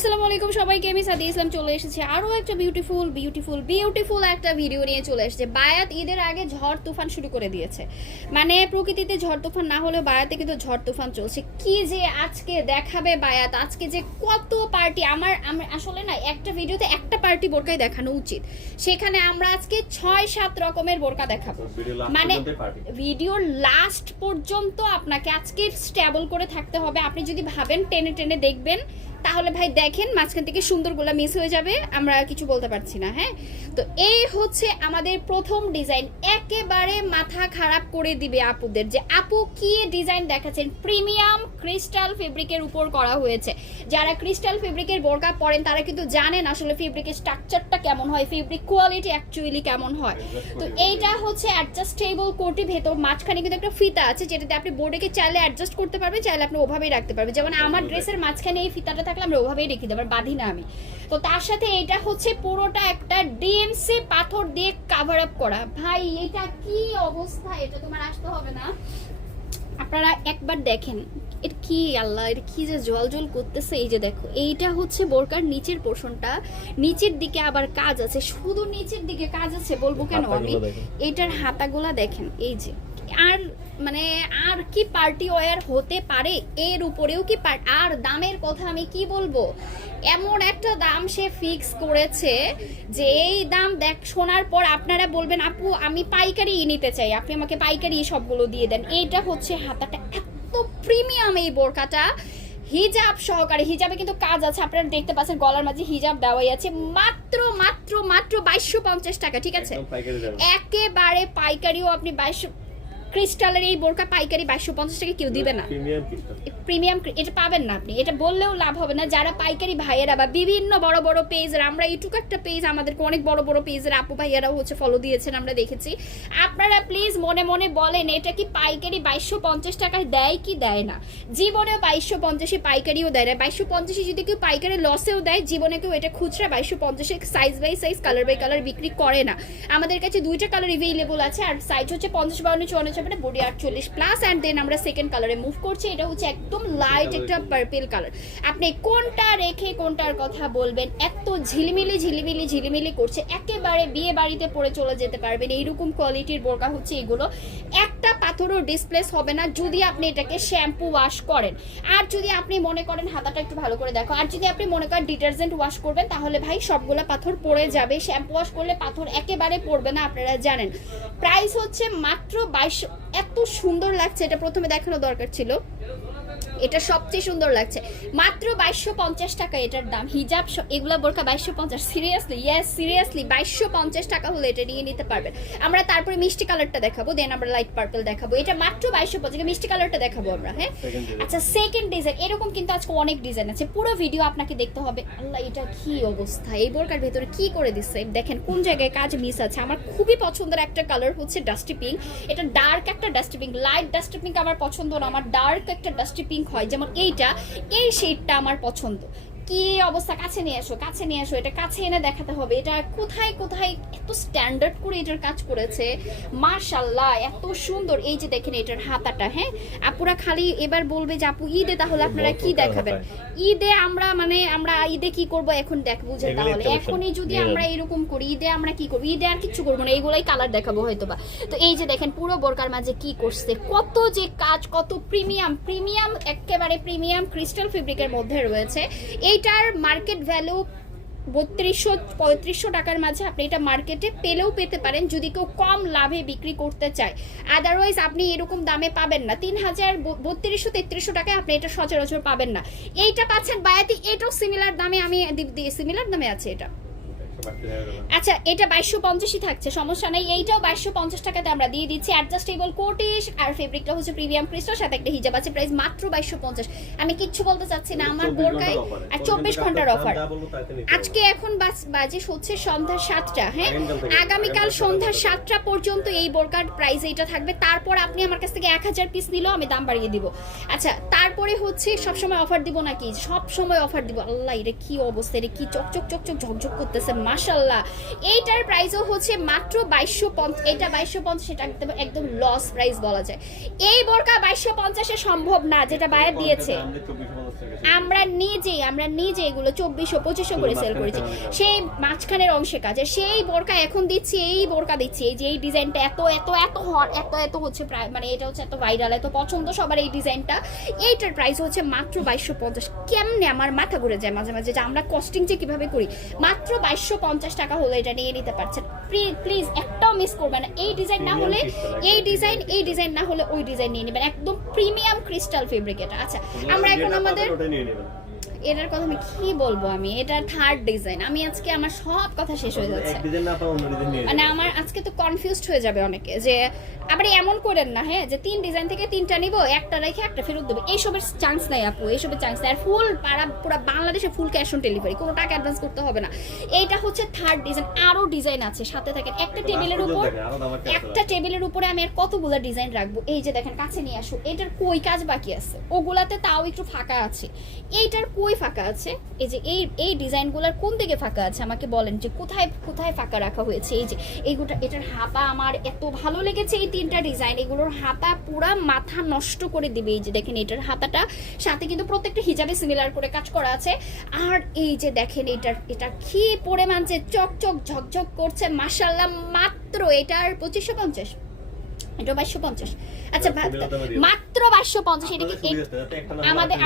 আসসালামু আলাইকুম সবাইকে, আমি সাদি ইসলাম চলে এসেছি আরও একটা বিউটিফুল একটা ভিডিও নিয়ে চলে এসেছে। বায়াত ঈদের আগে ঝড় তুফান শুরু করে দিয়েছে, মানে প্রকৃতিতে ঝড় তুফান না হলেও বায়াতে কিন্তু ঝড় তুফান চলছে। কি যে আজকে দেখাবে বায়াত, আজকে যে কত পার্টি, আমার আসলে না একটা ভিডিওতে একটা পার্টি বোরকাই দেখানো উচিত, সেখানে আমরা আজকে 6-7 রকমের বোরকা দেখাবো। মানে ভিডিওর লাস্ট পর্যন্ত আপনাকে আজকে স্টেবল করে থাকতে হবে। আপনি যদি ভাবেন টেনে টেনে দেখবেন তাহলে ভাই দেখেন, মাঝখান থেকে সুন্দরগুলো মিস হয়ে যাবে, আমরা কিছু বলতে পারছি না। হ্যাঁ, তো এই হচ্ছে আমাদের প্রথম ডিজাইন, একেবারে মাথা খারাপ করে দিবে আপুদের, যে আপু কি ডিজাইন দেখাচ্ছেন। প্রিমিয়াম ক্রিস্টাল ফেব্রিকের উপর করা হয়েছে। যারা ক্রিস্টাল ফেব্রিকের বোরকা পরেন তারা কিন্তু জানেন আসলে ফেব্রিকের স্ট্রাকচারটা কেমন হয়, ফেব্রিক কোয়ালিটি অ্যাকচুয়ালি কেমন হয়। তো এইটা হচ্ছে অ্যাডজাস্টেবল কোটি, ভেতর মাঝখানে কিন্তু একটা ফিতা আছে, যেটাতে আপনি বোর্ডেকে চাইলে অ্যাডজাস্ট করতে পারবেন, চাইলে আপনি ওভাবেই রাখতে পারবেন। যেমন আমার ড্রেসের মাঝখানে এই ফিতাটা থাকলে আমরা ওভাবেই রেখে দেবো, বাঁধি না আমি। তো তার সাথে এটা হচ্ছে পুরোটা একটা ডিএমসি পাথর দিয়ে কাভার আপ করা। ভাই এটা কি অবস্থা, এটা তোমার আসতে হবে না, আপনারা একবার দেখেন এটা কি, আল্লাহ এটা কি যে জল জল করতেছে। এই যে দেখো, এইটা হচ্ছে বোরকার নিচের পোর্শনটা, নিচের দিকে আবার কাজ আছে, শুধু নিচের দিকে কাজ আছে বলবো কেন আমি, এইটার হাতাগুলা দেখেন। এই যে আর মানে আর কি পার্টি ওয়্যার হতে পারে, এর উপরেও কি আর দামের কথা আমি কি বলবো, এমন একটা দাম সে ফিক্স করেছে যে এই দাম দেখ শোনার পর আপনারা বলবেন আপু আমি পাইকারি নিতে চাই, আপনি আমাকে পাইকারি সবগুলো দিয়ে দেন। এইটা হচ্ছে হাতাটা, এত প্রিমিয়াম এই বোরকাটা, হিজাব সহকারে, হিজাবে কিন্তু কাজ আছে, আপনারা দেখতে পাচ্ছেন গলার মাঝে হিজাব দেওয়াই আছে। মাত্র 2250 টাকা, ঠিক আছে, একেবারে পাইকারিও আপনি 2200 ক্রিস্টালের এই বোরকা পাইকারি 2250 টাকা কেউ দিবে না। প্রিমিয়াম এটা পাবেন না আপনি, এটা বললেও লাভ হবে না। যারা পাইকারি ভাইয়েরা বা বিভিন্ন বড় বড় পেজের, আমরা এইটুকু একটা পেজ, আমাদেরকে অনেক বড় বড় পেজের আপু ভাইয়ারাও হচ্ছে ফলো দিয়েছেন, আমরা দেখেছি। আপনারা প্লিজ মনে মনে বলেন এটা কি পাইকারি 2250 টাকায় দেয় কি দেয় না? জীবনেও 2250 পাইকারিও দেয় না। 2250 যদি কেউ পাইকারি লসেও দেয়, জীবনে কেউ এটা খুচরা 2250 size by size colour by colour বিক্রি করে না। আমাদের কাছে দুইটা কালার অ্যাভেলেবল আছে, আর সাইজ হচ্ছে 50, 52, 54, বডি 48 প্লাস। অ্যান্ড দেন আমরা সেকেন্ড কালারে মুভ করছি, এটা হচ্ছে একদম লাইট একটা পার্পল কালার। আপনি কোনটা রেখে কোনটার কথা বলবেন, এত ঝিলিমিলি করছে, একেবারে বিয়ে বাড়িতে পরে চলে যেতে পারবেন এইরকম কোয়ালিটির বোরকা হচ্ছে এগুলো। একটা পাথরও ডিসপ্লেস হবে না যদি আপনি এটাকে শ্যাম্পু ওয়াশ করেন। আর যদি আপনি মনে করেন, হাতাটা একটু ভালো করে দেখো, আর যদি আপনি মনে করেন ডিটারজেন্ট ওয়াশ করবেন তাহলে ভাই সবগুলা পাথর পড়ে যাবে, শ্যাম্পু ওয়াশ করলে পাথর একেবারে পড়বে না, আপনারা জানেন। প্রাইস হচ্ছে মাত্র 2200। এত সুন্দর লাগছে, এটা প্রথমে দেখানো দরকার ছিল, এটা সবচেয়ে সুন্দর লাগছে। মাত্র 2250 টাকা এটার দাম। হিজাব এগুলা বোরকা 2250, সিরিয়াসলি, ইয়েস সিরিয়াসলি 2250 টাকা হলে এটা নিয়ে নিতে পারবেন। আমরা তারপরে মিষ্টি কালারটা দেখাবো, দেন আমরা লাইট পার্পল দেখাবো। এটা মাত্র 2250, মিষ্টি কালারটা দেখাবো আমরা। হ্যাঁ, আচ্ছা সেকেন্ড ডিজাইন, এরকম কিন্তু আজকে অনেক ডিজাইন আছে, পুরো ভিডিও আপনাকে দেখতে হবে। আল্লাহ এটা কি অবস্থা, এই বোরকার ভেতরে কি করে দিচ্ছে দেখেন, কোন জায়গায় কাজ মিস আছে। আমার খুবই পছন্দের একটা কালার হচ্ছে ডাস্টি পিঙ্ক, এটা ডার্ক একটা dusty pink, light dusty pink আমার পছন্দ না, আমার ডার্ক একটা ডাস্টি পিঙ্ক হয়, যেমন এইটা, এই শেডটা আমার পছন্দ। কি অবস্থা, কাছে নিয়ে আসো, এটা কাছে এনে দেখাতে হবে। এটা কোথায় এত স্ট্যান্ডার্ড করে এটার কাজ করেছে, মাশাআল্লাহ এত সুন্দর। এই যে দেখেন এটার হাতাটা, হ্যাঁ আপুরা খালি এবার বলবে যে আপু ঈদে তাহলে আপনারা কি দেখাবেন। ঈদে আমরা ঈদে কি করব এখন দেখ বুঝে, তাহলে এখনই যদি আমরা এরকম করি, ঈদে আমরা কি করব, ঈদে আর কিছু করবো না, এইগুলাই কালার দেখাবো হয়তোবা। তো এই যে দেখেন পুরো বোরকার মাঝে কি করছে, কত যে কাজ, কত প্রিমিয়াম একেবারে প্রিমিয়াম ক্রিস্টাল ফেব্রিকের মধ্যে রয়েছে। এইটার মার্কেট ভ্যালু 3200-3500 টাকার মাঝে আপনি এটা মার্কেটে পেলেও পেতে পারেন যদি কেউ কম লাভে বিক্রি করতে চায়। আদারওয়াইজ আপনি এরকম দামে পাবেন না, 3200-3300 টাকায় আপনি এটা সচরাচর পাবেন না। এইটা পাচ্ছেন বায়াতি, এটাও সিমিলার দামে, আমি সিমিলার দামে আছে এটা। আচ্ছা এটা 2250 থাকছে, সমস্যা নাই, এইটাও 2250 টাকাতে আমরা দিয়ে দিচ্ছি। অ্যাডজাস্টেবল কোটিশ, আর ফেব্রিকটা হচ্ছে প্রিমিয়াম ক্রিস্টাল, সাথে একটা হিজাব আছে, প্রাইস মাত্র 2250। আমি কিচ্ছু বলতে চাচ্ছি না, আমার বোরকায় আর 24 ঘন্টার অফার। আজকে এখন বাজে হচ্ছে সন্ধ্যা 7টা, হ্যাঁ আগামীকাল সন্ধ্যা 7টা পর্যন্ত এই বোরকার প্রাইস এইটা থাকবে। তারপর আপনি আমার কাছ থেকে 1000 পিস নিলেও আমি দাম বাড়িয়ে দিব। আচ্ছা তারপরে হচ্ছে সবসময় অফার দিব নাকি, সবসময় অফার দিব। আল্লাহ এটা কি অবস্থা, এটা কি চকচক ঝকঝক করতেছে, মাশাল্লাহ। এইটার প্রাইসও হচ্ছে মাত্র 2250, এটা 2250, সেটা একদম একদম লস প্রাইস বলা যায়। এই বোরকা 2250 এ সম্ভব না যেটা বায়াত দিয়েছে। আমরা নিজে এগুলো 2400-2500 করে সেল করেছি, সেই মাঝখানের অংশে কাজে। সেই বোরকা এখন দিচ্ছি, এই বোরকা দিচ্ছি, এই যে এই ডিজাইনটা এত এত এত হট, এত এত হচ্ছে প্রায়, মানে এটা হচ্ছে এত ভাইরাল, এত পছন্দ সবার এই ডিজাইনটা। এইটার প্রাইস হচ্ছে মাত্র 2250। কেমনে আমার মাথা ঘুরে যায় মাঝে মাঝে যে আমরা কস্টিং যে কিভাবে করি। মাত্র 2250 টাকা হলে এটা নিয়ে নিতে পারছেন। প্লিজ একটাও মিস করবেন না। এই ডিজাইন না হলে এই ডিজাইন না হলে ওই ডিজাইন নিয়ে নেবেন। একদম প্রিমিয়াম ক্রিস্টাল ফেব্রিক এটা। আচ্ছা, আমরা এখন আমাদের এটার কথা আমি কি বলবো, আমি এটা থার্ড ডিজাইন। আমি আজকে আমার সব কথা শেষ হয়ে যাচ্ছে, মানে আমার আজকে তো কনফিউজড হয়ে যাবে অনেকে যে আবার এমন করেন না হ্যাঁ যে 3 ডিজাইন থেকে 3টা নিব, একটা রেখে একটা ফেরত দেবো। এইসবের চান্স নাই আপু, এইসবের চান্স নাই। আর ফুল পুরো বাংলাদেশে ফুল ক্যাশ অন ডেলিভারি, কোনো টাকা অ্যাডভান্স করতে হবে না। এইটা হচ্ছে থার্ড ডিজাইন, আরো ডিজাইন আছে সাথে থাকেন। একটা টেবিলের উপরে আমি আর কতগুলো ডিজাইন রাখবো। এই যে দেখেন, কাছে নিয়ে আসো। এটার কই কাজ বাকি আছে, ওগুলাতে তাও একটু ফাঁকা আছে। এইটার কই ফাঁকা আছে? এই যে এই ডিজাইনগুলোর কোন দিকে ফাঁকা আছে আমাকে বলেন, যে কোথায় কোথায় ফাঁকা রাখা হয়েছে। এই যে এইগুলো, এটার হাতা আমার এত ভালো লেগেছে। এই 3টা ডিজাইন, এগুলোর হাতা পুরা মাথা নষ্ট করে দিবে। এই যে দেখেন, এটার হাতাটা সাথে কিন্তু প্রত্যেকটা হিজাবে সিমিলার করে কাজ করা আছে। আর এই যে দেখেন, এটা কি পরিমাণ যে চকচক ঝকঝক করছে মাশাআল্লাহ। মাত্র এটার 2550, এটা 2250। আচ্ছা, মাত্র 2250। এটা কি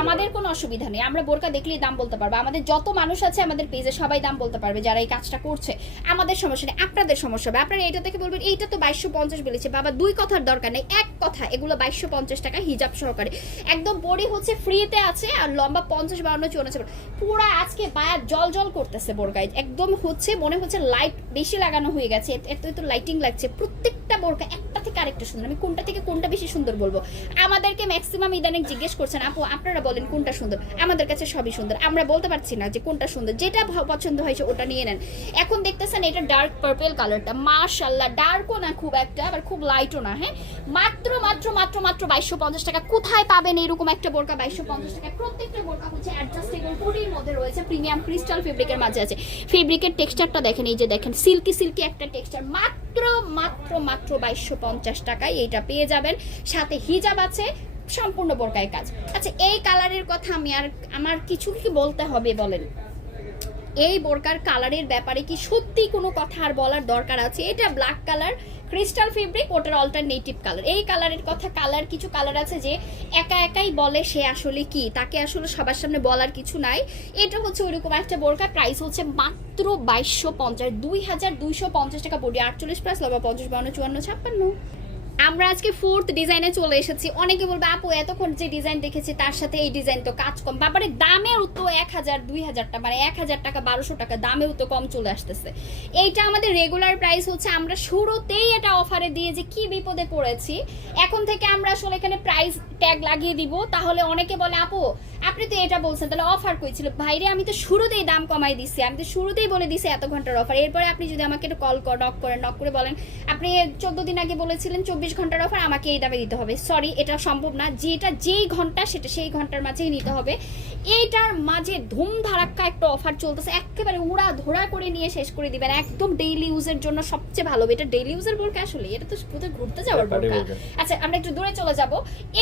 আমাদের কোনো অসুবিধা নেই, আমরা বোরকা দেখলেই দাম বলতে পারবো। আমাদের যত মানুষ আছে আমাদের পেজে সবাই দাম বলতে পারবে যারা এই কাজটা করছে। আমাদের সমস্যা নেই, আপনাদের সমস্যা হবে। আপনারা এটা থেকে বলবেন এইটা তো 2250 বলেছে, বাবা 2 কথার দরকার নেই, 1 কথা। এগুলো 2250 টাকা হিজাব সহকারে। একদম বডি হচ্ছে ফ্রিতে আছে, আর লম্বা 50, 52, 54। পুরা আজকে বায়াত জল জল করতেছে বোরকায়, একদম হচ্ছে মনে হচ্ছে লাইট বেশি লাগানো হয়ে গেছে, এত লাইটিং লাগছে। প্রত্যেকটা বোরকা একটা থেকে আরেকটা সুন্দর। আমি কোনটা থেকে কোনটা বেশি সুন্দর বলবো? আমাদেরকে ম্যাক্সিমাম ইদানিং জিজ্ঞেস করছেন, আপু আপনারা বলেন কোনটা সুন্দর। আমাদের কাছে সবই সুন্দর, আমরা বলতে পারছি না যে কোনটা সুন্দর। যেটা পছন্দ হয়েছে ওটা নিয়ে নেন। এখন দেখতেছেন এটা ডার্ক পার্পল কালারটা, মাশাআল্লাহ। ডার্কও না খুব একটা, আবার খুব লাইটও না। হ্যাঁ, মাত্র 2250 টাকা। কোথায় পাবেন এরকম একটা বোরকা 2250 টাকা? প্রত্যেকটা বোরকা হচ্ছে অ্যাডজাস্টেবল বডির মধ্যে রয়েছে, প্রিমিয়াম ক্রিস্টাল ফেব্রিকের মাঝে আছে। ফেব্রিকের টেক্সচারটা দেখেন, এই যে দেখেন সিল্কি একটা টেক্সচার। মাত্র 2250 টাকায় এইটা পেয়ে যাবেন। সাথে হিজাব আছে, সম্পূর্ণ বোরকায় কাজ। আচ্ছা, এই কালারের কথা আমার কিছু কি বলতে হবে বলেন? এই বোরকার কালারের ব্যাপারে কি সত্যি কোনো কথা আর বলার দরকার আছে? এটা ব্ল্যাক কালার, ক্রিস্টাল ফেব্রিক, ওটার অল্টারনেটিভ কালার। এই কালারের কথা, কিছু কালার আছে যে একাই বলে সে আসলে কি, তাকে আসলে সবার সামনে বলার কিছু নাই। এটা হচ্ছে ওইরকম একটা বোরকা। প্রাইস হচ্ছে মাত্র 2250, 2250 টাকা বডি, 48 প্লাস, লম্বা 50, 52, 54, 56। আমরা আজকে 4th ডিজাইনে চলে এসেছি। অনেকে বলবে আপু এতক্ষণ যে ডিজাইন দেখেছি তার সাথে এই ডিজাইন তো কাজ কম। বাবারে দামেও তো 1000, 2000 টাকা, মানে 1000 টাকা, 1200 টাকা দামেও তো কম চলে আসতেছে। এইটা আমাদের রেগুলার প্রাইস হচ্ছে। আমরা শুরুতেই এটা অফারে দিয়ে যে কি বিপদে পড়েছি। এখন থেকে আমরা আসলে এখানে প্রাইস ট্যাগ লাগিয়ে দিব। তাহলে অনেকে বলে আপু আপনি তো এটা বলছেন, তাহলে অফার কইছিল। ভাইরে আমি তো শুরুতেই দাম কমাই দিচ্ছি, আমি তো শুরুতেই বলে দিছি এত ঘন্টার অফার। এরপরে আপনি যদি আমাকে একটা কল নক করে বলেন আপনি 14 দিন আগে বলেছিলেন 24 ঘন্টার অফার, আমাকে এই দামে দিতে হবে। সরি, এটা সম্ভব না। যেই ঘন্টা সেটা সেই ঘন্টার মাঝেই নিতে হবে। এইটার মাঝে ধুমধারাক্কা একটা অফার চলতেছে, একেবারে উড়া ধরা করে নিয়ে শেষ করে দিবেন। একদম ডেইলি ইউজের জন্য সবচেয়ে ভালো। এটা ডেইলি ইউজের বোরকা, আসলে এটা তো কোথাও ঘুরতে যাওয়ার বোরকা। আচ্ছা, আমরা একটু দূরে চলে যাব।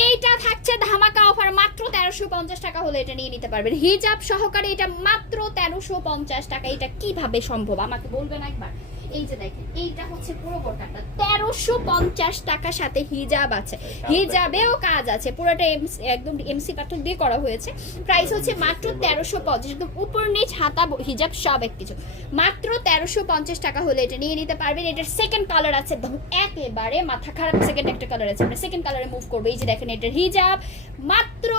এইটা থাকছে ধামাকা অফার, মাত্র 1350 টাকা হলে এটা নিয়ে নিতে পারবেন হিজাব সহকারে। এটা মাত্র 1350 টাকা। এটা কিভাবে সম্ভব আমাকে বলবেন একবার? এই যে দেখেন, এইটা হচ্ছে পুরো বোরকাটা 1350 টাকা, সাথে হিজাব আছে, হিজাবেও কাজ আছে। পুরোটা একদম এমসি পাথর দিয়ে করা হয়েছে। প্রাইস হচ্ছে মাত্র 1350, একদম উপর নিচ হাতা হিজাব সব এক কিছু। মাত্র 1350 টাকা হলে এটা নিয়ে নিতে পারবেন। এটার সেকেন্ড কালার আছে, একেবারে মাথা খারাপ সেকেন্ড একটা কালার আছে। আমরা সেকেন্ড কালারে মুভ করবো। এই যে দেখেন, এটার হিজাব মাত্র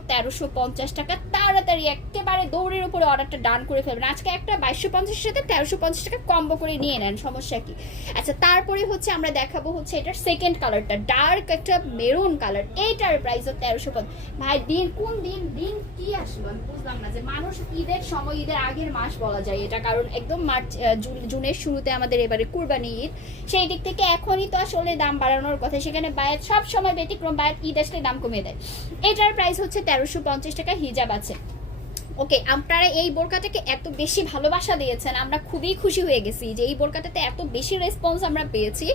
1350 টাকা। তাড়াতাড়ি একেবারে দৌড়ের উপরে অর্ডারটা ডান করে ফেলবেন। আজকে একটা 2250 সাথে 1350 টাকা কম্বো করে নিয়ে নেন, সমস্যা কি? আচ্ছা, তারপরে হচ্ছে আমরা দেখাবো হচ্ছে এটার সেকেন্ড কালারটা, ডার্ক একটা মেরুন কালার। এইটার প্রাইসও 1350। ভাই কোন দিন কি আসলো আমি বুঝলাম না। যে মানুষ ঈদের সময়, ঈদের আগের মাস বলা যায় এটা, কারণ একদম জুনের শুরুতে আমাদের এবারে কুরবানি ঈদ। সেই দিক থেকে এখনই তো আসলে দাম বাড়ানোর কথা, সেখানে বায়াত সব সময় ব্যতিক্রম, বায়াত ঈদ আসলে দাম কমিয়ে দেয়। এটার প্রাইস হচ্ছে 1350 টাকা, হিজাব আছে। ওকে, আপনারা এই বোরকাটাকে এত বেশি ভালোবাসা দিয়েছেন, আমরা খুবই খুশি হয়ে গেছি যে এই বোরকাটাতে এত বেশি রেসপন্স আমরা পেয়েছি।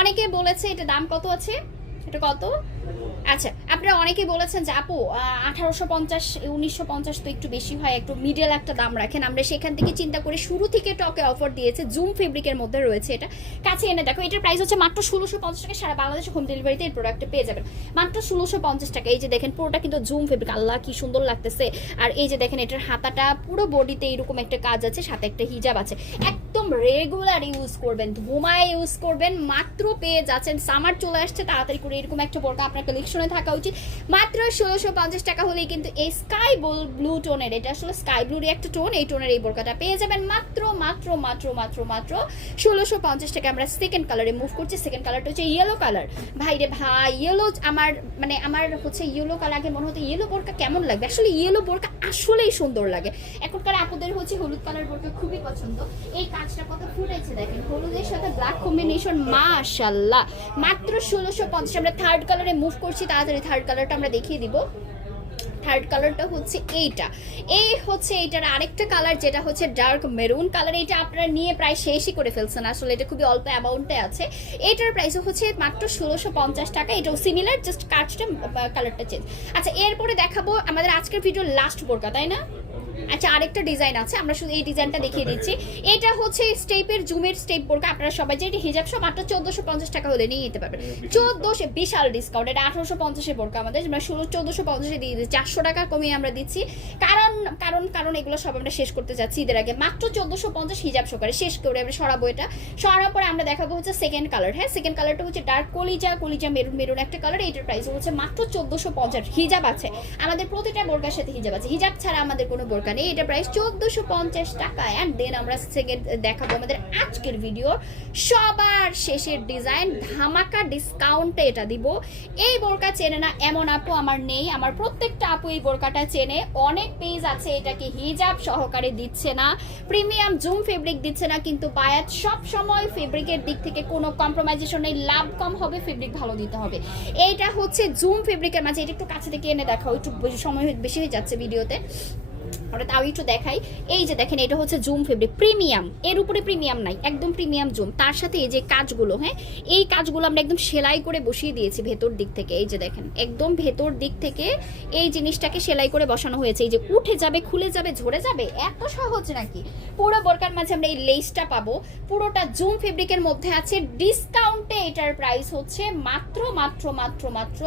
অনেকে বলেছে এটা দাম কত আছে, এটা কত? আচ্ছা, আপনারা অনেকেই বলেছেন যে আপু 1850 1950 তো একটু বেশি হয়, একটু মিডল একটা দাম রাখেন। আমরা সেখান থেকে চিন্তা করে শুরু থেকে টকে অফার দিয়েছে, জুম ফেব্রিকের মধ্যে রয়েছে। এটা কাছে এনে দেখো, এটার প্রাইস হচ্ছে মাত্র 1650 টাকা। সারা বাংলাদেশে হোম ডেলিভারিতে এই প্রোডাক্টটা পেয়ে যাবেন মাত্র 1650 টাকা। এই যে দেখেন পুরোটা কিন্তু জুম ফেব্রিক, আল্লাহ কি সুন্দর লাগতেছে। আর এই যে দেখেন এটার হাতাটা পুরো বডিতে এরকম একটা কাজ আছে, সাথে একটা হিজাব আছে। একদম রেগুলার ইউজ করবেন, ধুমায় ইউজ করবেন, মাত্র পেয়ে যাচ্ছেন। সামার চলে আসছে, তাড়াতাড়ি করে এরকম একটা বোরকা আপনার কালেকশনে থাকা উচিত। মাত্র 1650 টাকা হলেই কিন্তু এই স্কাই ব্লু টোনের, এটা আসলে স্কাই ব্লুর একটা টোন, এই টোনের এই বোরকাটা পেয়ে যাবেন মাত্র মাত্র মাত্র মাত্র মাত্র 1650 টাকা। আমরা সেকেন্ড কালারে মুভ করছি। সেকেন্ড কালারটা হচ্ছে ইয়েলো কালার। ভাই রে ভাই, ইয়েলো আমার হচ্ছে ইয়েলো কালার, আগে মনে হতো ইয়েলো বোরকা কেমন লাগবে, আসলে ইয়েলো বোরকা আসলেই সুন্দর লাগে। এখনকার আপুদের হচ্ছে হলুদ কালার বোরকা খুবই পছন্দ। এই কাজটা কত ফুটেছে দেখেন, হলুদের সাথে ব্ল্যাক কম্বিনেশন, মাশাআল্লাহ। মাত্র 1650। আমরা থার্ড কালারে মুভ করছি, তাড়াতাড়ি থার্ড কালারটা আমরা দেখিয়ে দিব। থার্ড কালারটা হচ্ছে এইটা, এই হচ্ছে এইটার আরেকটা কালার যেটা হচ্ছে ডার্ক মেরুন কালার। এটা আপনারা নিয়ে প্রায় শেষই করে ফেলছেন, আসলে এটা খুবই অল্প অ্যামাউন্টে আছে। এটার প্রাইসও হচ্ছে মাত্র 1650 টাকা। এটাও সিমিলার, জাস্ট কাজটা কালারটা চেঞ্জ। আচ্ছা, এরপরে দেখাবো আমাদের আজকের ভিডিওর লাস্ট বোরকা, তাই না? আচ্ছা, আরেকটা ডিজাইন আছে, আমরা শুধু এই ডিজাইনটা দেখিয়ে দিচ্ছি। এটা হচ্ছে স্টেপের জুমের স্টেপ বোরকা। আপনারা সবাই যে এটা হিজাব সহ মাত্র 1450 টাকা হলে নিয়ে নিতে পারবেন। 1400, বিশাল ডিসকাউন্ট। এটা 1850 বোরকা, আমাদের আমরা 1450 দিয়ে দিচ্ছি, 400 টাকা কমিয়ে আমরা দিচ্ছি। কারণ কারণ কারণ এগুলো সব আমরা শেষ করতে যাচ্ছি ঈদের আগে। মাত্র 1450 হিজাব সহকারে শেষ করে আমরা সরাবো। এটা সরার পরে আমরা দেখাবো হচ্ছে সেকেন্ড কালার। হ্যাঁ, সেকেন্ড কালারটা হচ্ছে ডার্ক কলিজা মেরুন মেরুন একটা কালার। এটার প্রাইস হচ্ছে মাত্র 1450। হিজাব আছে আমাদের, প্রতিটা বোরকার সাথে হিজাব আছে, হিজাব ছাড়া আমাদের কোনো বোরকা নেই। এটা প্রাইস 1450 টাকা। অ্যান্ড দেন আমরা সেকেন্ড দেখাবো আমাদের আজকের ভিডিওর সবার শেষের ডিজাইন, ধামাকা ডিসকাউন্টে এটা দিব। এই বোরকা চেনে না এমন আপু আমার নেই, আমার প্রত্যেকটা আপু এই বোরকাটা চেনে। অনেক পেজ আছে এটাকে হিজাব সহকারে দিচ্ছে না, প্রিমিয়াম জুম ফেব্রিক দিচ্ছে না, কিন্তু বায়াত সব সময় ফেব্রিকের দিক থেকে কোনো কম্প্রোমাইজেশন নেই। লাভ কম হবে, ফেব্রিক ভালো দিতে হবে। এইটা হচ্ছে জুম ফেব্রিকের মাঝে, এটা একটু কাছে থেকে এনে দেখাও, একটু সময় বেশি হয়ে যাচ্ছে ভিডিওতে, ওটা তাও একটু দেখাই। এই যে দেখেন, এটা হচ্ছে জুম ফেব্রিক প্রিমিয়াম, এর উপরে প্রিমিয়াম নাই, একদম প্রিমিয়াম জুম। তার সাথে এই যে কাজগুলো, হ্যাঁ এই কাজগুলো আমরা একদম সেলাই করে বসিয়ে দিয়েছি ভেতর দিক থেকে। এই যে দেখেন, একদম ভেতর দিক থেকে এই জিনিসটাকে সেলাই করে বসানো হয়েছে। এই যে উঠে যাবে, খুলে যাবে, ঝরে যাবে, এত সহজ নাকি? পুরো বোরকার মাঝে আমরা এই লেসটা পাবো, পুরোটা জুম ফেব্রিকের মধ্যে আছে। ডিসকাউন্টে এটার প্রাইস হচ্ছে মাত্র মাত্র মাত্র মাত্র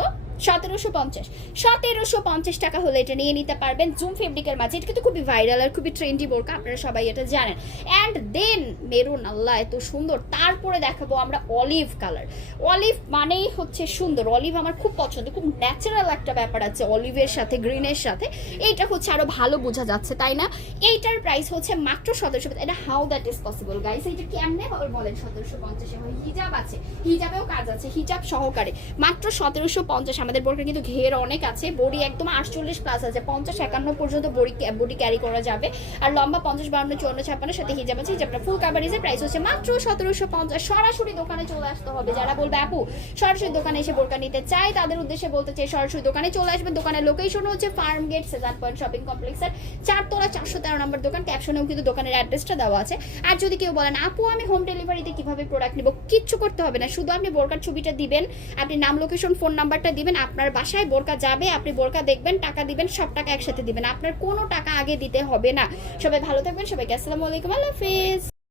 1750 টাকা হলে এটা নিয়ে নিতে পারবেন জুম ফেব্রিকের মাঝে। এটা কিন্তু খুবই ভাইরাল আর খুবই ট্রেন্ডি বোরকা, আপনারা সবাই এটা জানেন। অ্যান্ড দেন মেরুন, আল্লাহ এত সুন্দর। তারপরে দেখাবো আমরা অলিভ কালার। অলিভ মানেই হচ্ছে সুন্দর, অলিভ আমার খুব পছন্দ, খুব ন্যাচারাল একটা ব্যাপার আছে অলিভের সাথে, গ্রিনের সাথে। এইটা হচ্ছে আরো ভালো বোঝা যাচ্ছে, তাই না? এইটার প্রাইস হচ্ছে মাত্র 1750। এটা how that is possible guys? এইটা কেমনে বলেন 1750? হিজাব আছে, হিজাবেও কাজ আছে, হিজাব সহকারে মাত্র 1750। আমাদের বোরকা কিন্তু ঘের অনেক আছে, বডি একদম 48 প্লাস আছে, 50-51 পর্যন্ত বডি ক্যারি করা যাবে। আর লম্বা 50-52-54-56 সাথে হিজাব আছে। হিজাবটা ফুল কাভারেজের প্রাইস হচ্ছে মাত্র 1750। সরাসরি দোকানে চলে আসতে হবে। যারা বলবে আপু সরাসরি দোকানে এসে বোরকা নিতে চাই, তাদের উদ্দেশ্যে বলতে চাই সরাসরি দোকানে চলে আসবেন। দোকানের লোকেশন হচ্ছে Farmgate Shezan point shopping কমপ্লেক্সের 4 তলা 413 নম্বর দোকান। ক্যাপশনেও কিন্তু দোকানের অ্যাড্রেসটা দেওয়া আছে। আর যদি কেউ বলেন আপু আমি হোম ডেলিভারিতে কিভাবে প্রোডাক্ট নিব, কিচ্ছু করতে হবে না, শুধু আপনি বোরকার ছবিটা দিবেন, আপনি নাম, লোকেশন, ফোন নাম্বারটা দিবেন, আপনার বাসায় বোরকা যাবে, আপনি বোরকা দেখবেন, টাকা দিবেন, সব টাকা একসাথে দিবেন, আপনার কোনো টাকা আগে দিতে হবে না। সবাই ভালো থাকবেন, সবাইকে আসসালামু আলাইকুম, আল্লাহ হাফেজ।